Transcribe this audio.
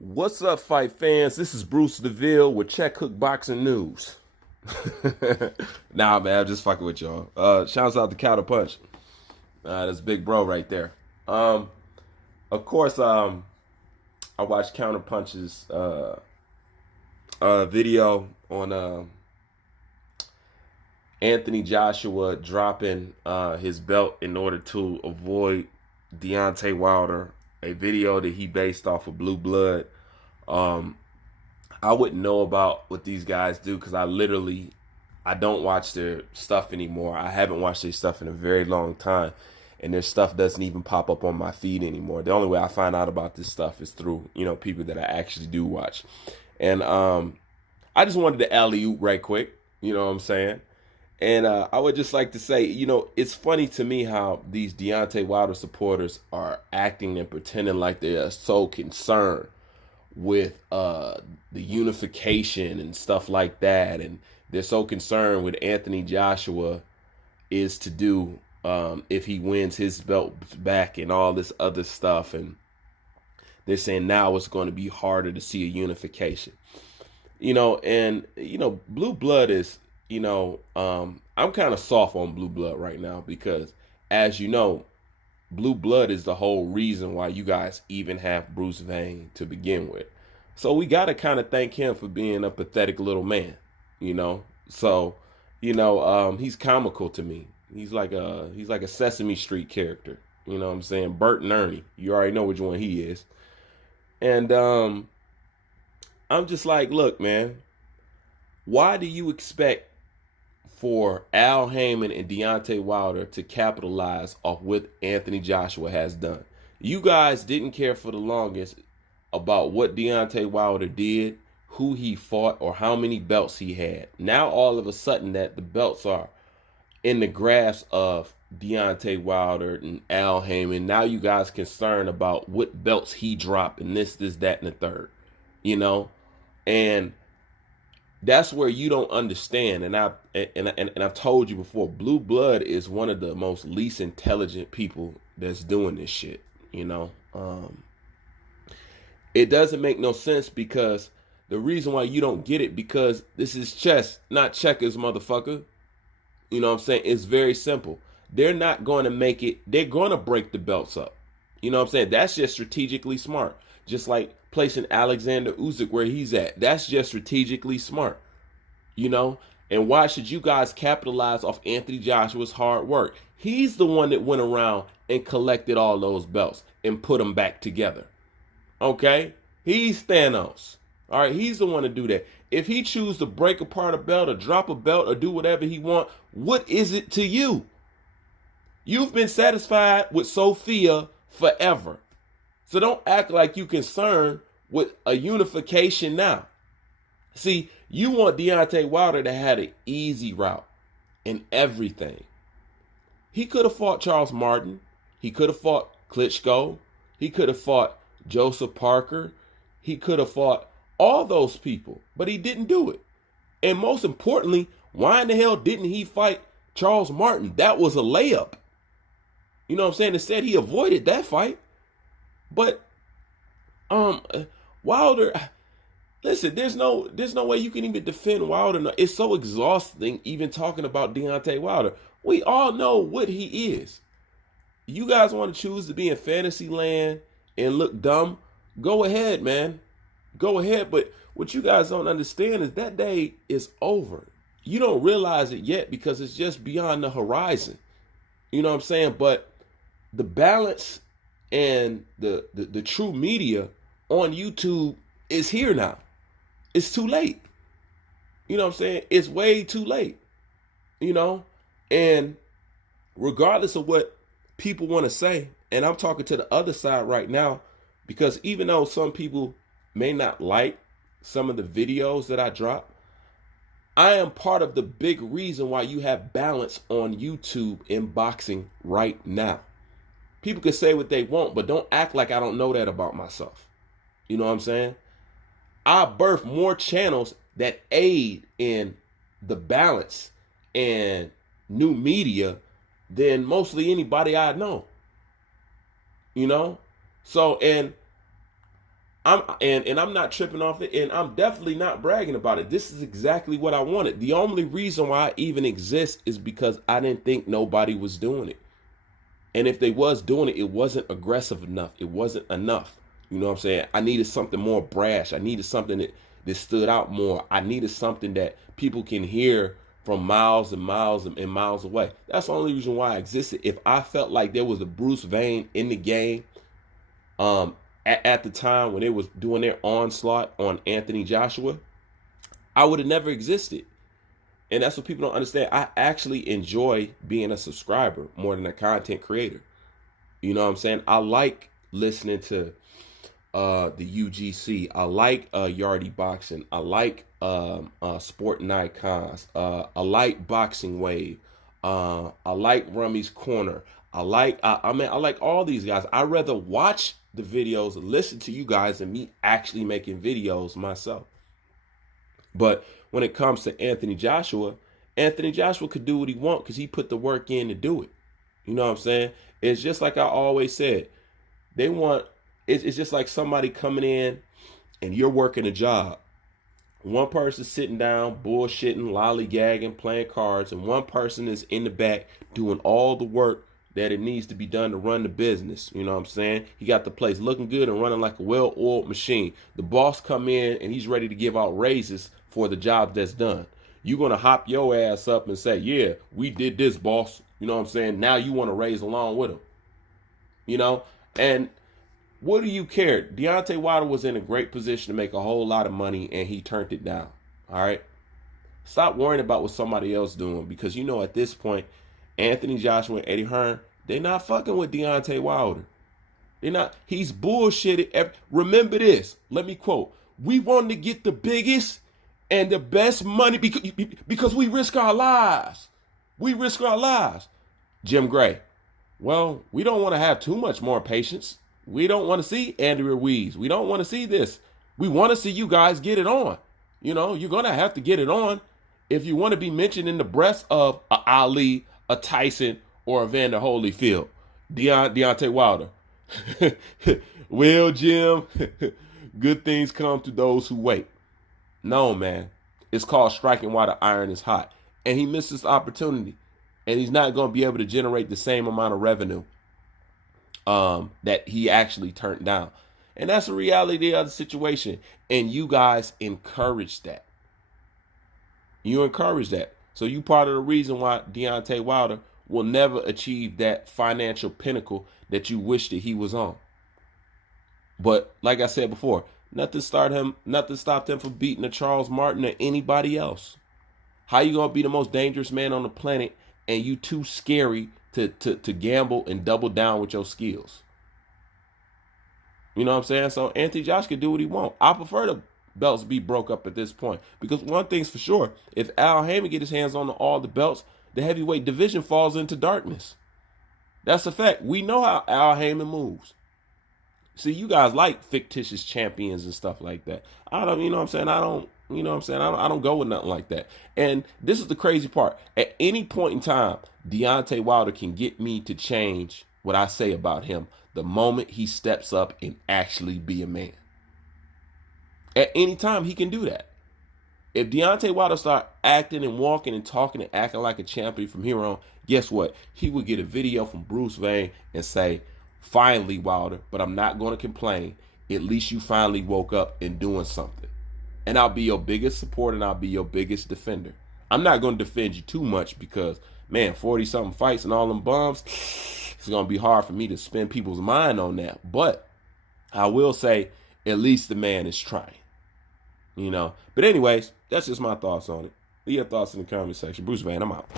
What's up, fight fans? This is Bruce DeVille with Check Hook Boxing News. Nah, man, I'm just fucking with y'all. Shouts out to Counter Punch. That's big bro right there. Um, of course, I watched Counter Punch's video on Anthony Joshua dropping his belt in order to avoid Deontay Wilder. A video that he based off of Blue Blood. Um, I wouldn't know about what these guys do because I don't watch their stuff anymore. I haven't watched their stuff in a very long time, and their stuff doesn't even pop up on my feed anymore. The only way I find out about this stuff is through people that I actually do watch, and I just wanted to alley oop right quick. You know what I'm saying? And I would just like to say, it's funny to me how these Deontay Wilder supporters are acting and pretending like they are so concerned with the unification and stuff like that. And they're so concerned with Anthony Joshua is to do if he wins his belt back and all this other stuff. And they're saying now it's going to be harder to see a unification. Blue Blood is, I'm kind of soft on Blue Blood right now because, as you know, Blue Blood is the whole reason why you guys even have Bruce Vane to begin with. So we got to kind of thank him for being a pathetic little man, So, he's comical to me. He's like a Sesame Street character. You know what I'm saying? Bert and Ernie. You already know which one he is. And I'm just like, look, man, why do you expect for Al Heyman and Deontay Wilder to capitalize off what Anthony Joshua has done? You guys didn't care for the longest about what Deontay Wilder did, who he fought, or how many belts he had. Now all of a sudden that the belts are in the grasp of Deontay Wilder and Al Heyman, now you guys concerned about what belts he dropped and this, that, and the third. And that's where you don't understand. And I've told you before, Blue Blood is one of the most least intelligent people that's doing this shit. It doesn't make no sense because the reason why you don't get it, because this is chess, not checkers, motherfucker. You know what I'm saying? It's very simple. They're not going to make it. They're going to break the belts up. You know what I'm saying? That's just strategically smart. Just like placing Alexander Usyk where he's at. That's just strategically smart. And why should you guys capitalize off Anthony Joshua's hard work? He's the one that went around and collected all those belts and put them back together. Okay? He's Thanos. All right? He's the one to do that. If he chooses to break apart a belt or drop a belt or do whatever he wants, what is it to you? You've been satisfied with Sophia forever. So don't act like you're concerned with a unification now. See, you want Deontay Wilder to have an easy route in everything. He could have fought Charles Martin. He could have fought Klitschko. He could have fought Joseph Parker. He could have fought all those people, but he didn't do it. And most importantly, why in the hell didn't he fight Charles Martin? That was a layup. You know what I'm saying? Instead, he avoided that fight. But Wilder, listen, there's no way you can even defend Wilder. It's so exhausting even talking about Deontay Wilder. We all know what he is. You guys want to choose to be in fantasy land and look dumb? Go ahead, man. Go ahead. But what you guys don't understand is that day is over. You don't realize it yet because it's just beyond the horizon. You know what I'm saying? But the balance and the true media on YouTube is here now. It's too late. You know what I'm saying? It's way too late. And regardless of what people want to say, and I'm talking to the other side right now, because even though some people may not like some of the videos that I drop, I am part of the big reason why you have balance on YouTube in boxing right now. People can say what they want, but don't act like I don't know that about myself. You know what I'm saying? I birth more channels that aid in the balance and new media than mostly anybody I know. So, and And I'm not tripping off it, and I'm definitely not bragging about it. This is exactly what I wanted. The only reason why I even exist is because I didn't think nobody was doing it. And if they was doing it, it wasn't aggressive enough. It wasn't enough. You know what I'm saying? I needed something more brash. I needed something that stood out more. I needed something that people can hear from miles and miles and miles away. That's the only reason why I existed. If I felt like there was a Bruce Wayne in the game, at the time when they was doing their onslaught on Anthony Joshua, I would have never existed. And that's what people don't understand. I actually enjoy being a subscriber more than a content creator. You know what I'm saying? I like listening to the UGC. I like Yardie Boxing. I like Sporting Icons. I like Boxing Wave. I like Rummy's Corner. I like all these guys. I rather watch the videos, listen to you guys, than me actually making videos myself. But when it comes to Anthony Joshua could do what he wants because he put the work in to do it. You know what I'm saying? It's just like I always said. It's just like somebody coming in and you're working a job. One person sitting down, bullshitting, lollygagging, playing cards, and one person is in the back doing all the work that it needs to be done to run the business. You know what I'm saying? He got the place looking good and running like a well-oiled machine. The boss come in and he's ready to give out raises for the job that's done. You're going to hop your ass up and say, yeah, we did this, boss. You know what I'm saying? Now you want to raise along with him. You know? And what do you care? Deontay Wilder was in a great position to make a whole lot of money and he turned it down. All right? Stop worrying about what somebody else doing because you know at this point, Anthony Joshua and Eddie Hearn, they not fucking with Deontay Wilder. They're not. He's bullshitted. Remember this. Let me quote. We wanted to get the biggest and the best money because we risk our lives. We risk our lives. Jim Gray. Well, we don't want to have too much more patience. We don't want to see Andy Ruiz. We don't want to see this. We want to see you guys get it on. You know, you're going to have to get it on if you want to be mentioned in the breast of a Ali, a Tyson, or a Vander Holyfield. Deontay Wilder. Well, Jim, good things come to those who wait. No, man. It's called striking while the iron is hot. And he missed this opportunity. And he's not going to be able to generate the same amount of revenue that he actually turned down. And that's the reality of the situation. And you guys encourage that. You encourage that. So you part of the reason why Deontay Wilder will never achieve that financial pinnacle that you wish that he was on. But like I said before, nothing stopped him from beating a Charles Martin or anybody else. How you gonna be the most dangerous man on the planet and you too scary to gamble and double down with your skills? You know what I'm saying? So Anthony Josh can do what he wants. I prefer the belts be broke up at this point because one thing's for sure: if Al Heyman get his hands on all the belts, the heavyweight division falls into darkness. That's a fact. We know how Al Heyman moves. See, you guys like fictitious champions and stuff like that. I don't, you know what I'm saying? I don't go with nothing like that. And this is the crazy part. At any point in time, Deontay Wilder can get me to change what I say about him the moment he steps up and actually be a man. At any time, he can do that. If Deontay Wilder start acting and walking and talking and acting like a champion from here on, guess what? He would get a video from Bruce Wayne and say, finally, Wilder, but I'm not going to complain. At least you finally woke up and doing something. And I'll be your biggest supporter and I'll be your biggest defender. I'm not going to defend you too much because, man, 40-something fights and all them bums, it's going to be hard for me to spin people's mind on that. But I will say, at least the man is trying. You know. But anyways, that's just my thoughts on it. Leave your thoughts in the comment section. Bruce Wayne, I'm out.